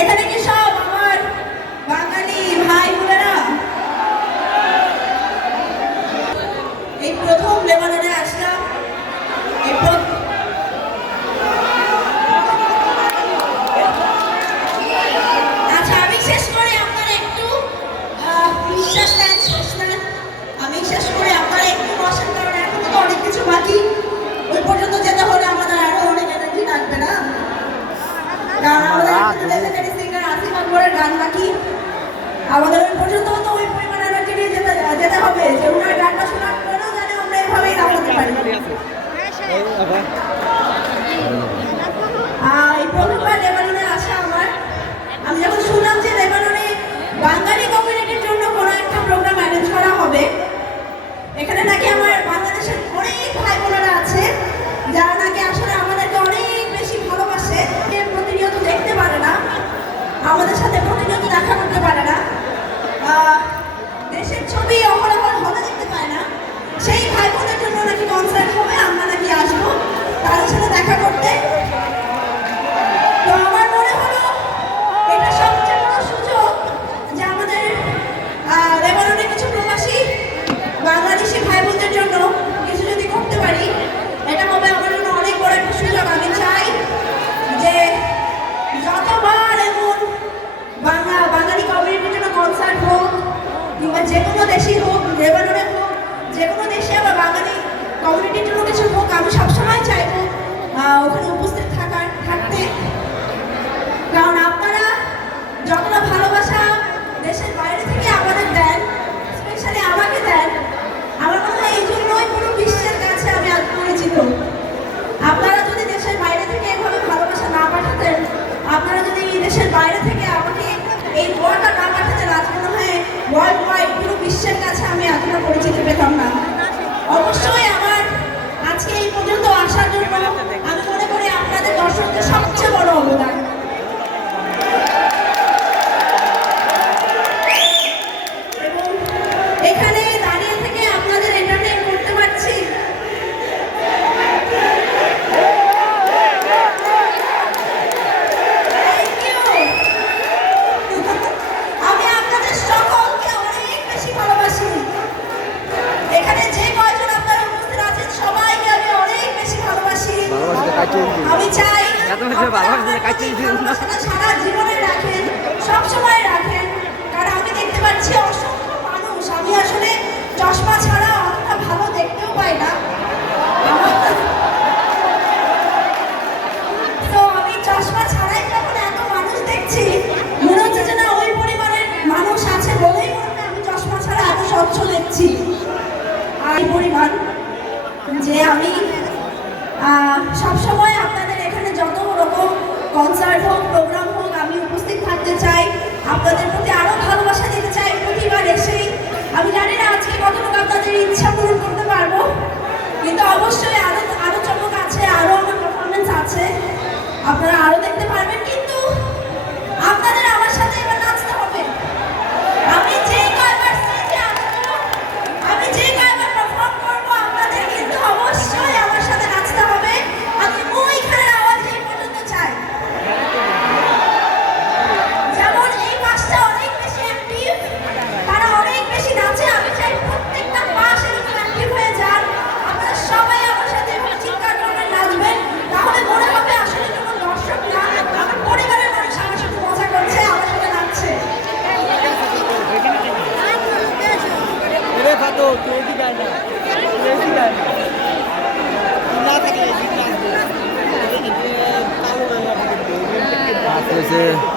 এখানে কি legendary singer Asif আকবরের আমাদের ওই পর্যন্ত তো ওই পরিমাণ যেতে যেতে হবে। যে ওনার গানটা শোনার কনসার্ট হবে আমরা নাকি আসব। তাদের সাথে দেখা করতে তো আমার মনে হলো এটা সবচেয়ে বড় সুযোগ যে আমাদের আহ, লেবাননের কিছু প্রবাসী বাংলাদেশি ভাই বোনদের জন্য কিছু যদি করতে পারি এটা হবে আমার জন্য অনেক বড় একটা সুযোগ আমি চাই যে যতবার এমন বাংলা বাঙালি কমিউনিটির জন্য কনসার্ট হোক কিংবা যে কোনো দেশেই হোক লেবাননে হোক যে কোনো দেশে আবার বাঙালি কমিউনিটির জন্য কিছু হোক আমি সবসময় চাইব আহ, ওখানে উপস্থিত থাকার থাকতে। কারণ আপনারা যতটা ভালোবাসা দেশের বাইরে থেকে আমাদের দেন স্পেশালি আমাকে দেন, আমার মনে হয় এই জন্যই পুরো বিশ্বের কাছে আমি আজ পরিচিত। আপনারা যদি দেশের বাইরে থেকে এভাবে ভালোবাসা না পাঠাতেন, আপনারা যদি এই দেশের বাইরে থেকে আমাকে এই দোয়াটা না পাঠাতেন, আজ মনে হয় ওয়ার্ল্ড ওয়াইড পুরো বিশ্বের কাছে আমি এতটা পরিচিতি পেতাম না। অবশ্যই আমার আজকে এই পর্যন্ত আসার জন্য বড় অবদান কাটিয়ে প্রতি দিন না। সারা জীবনে রাখেন সব সময় রাখেন। কারণ আমি দেখতে পাচ্ছি অসংখ্য মানুষ। আমি আসলে চশমা ছাড়া অতটা ভালো দেখতেও পাই না। তো আমি চশমা ছাড়াই যখন এত মানুষ দেখছি মনে হচ্ছে যে না ওই পরিবারের মানুষ আছে বলেই মনে আমি চশমা ছাড়া এত স্বচ্ছ দেখছি। আর এই পরিমাণ যে আমি সব আপনারা আরও দেখতে 나이스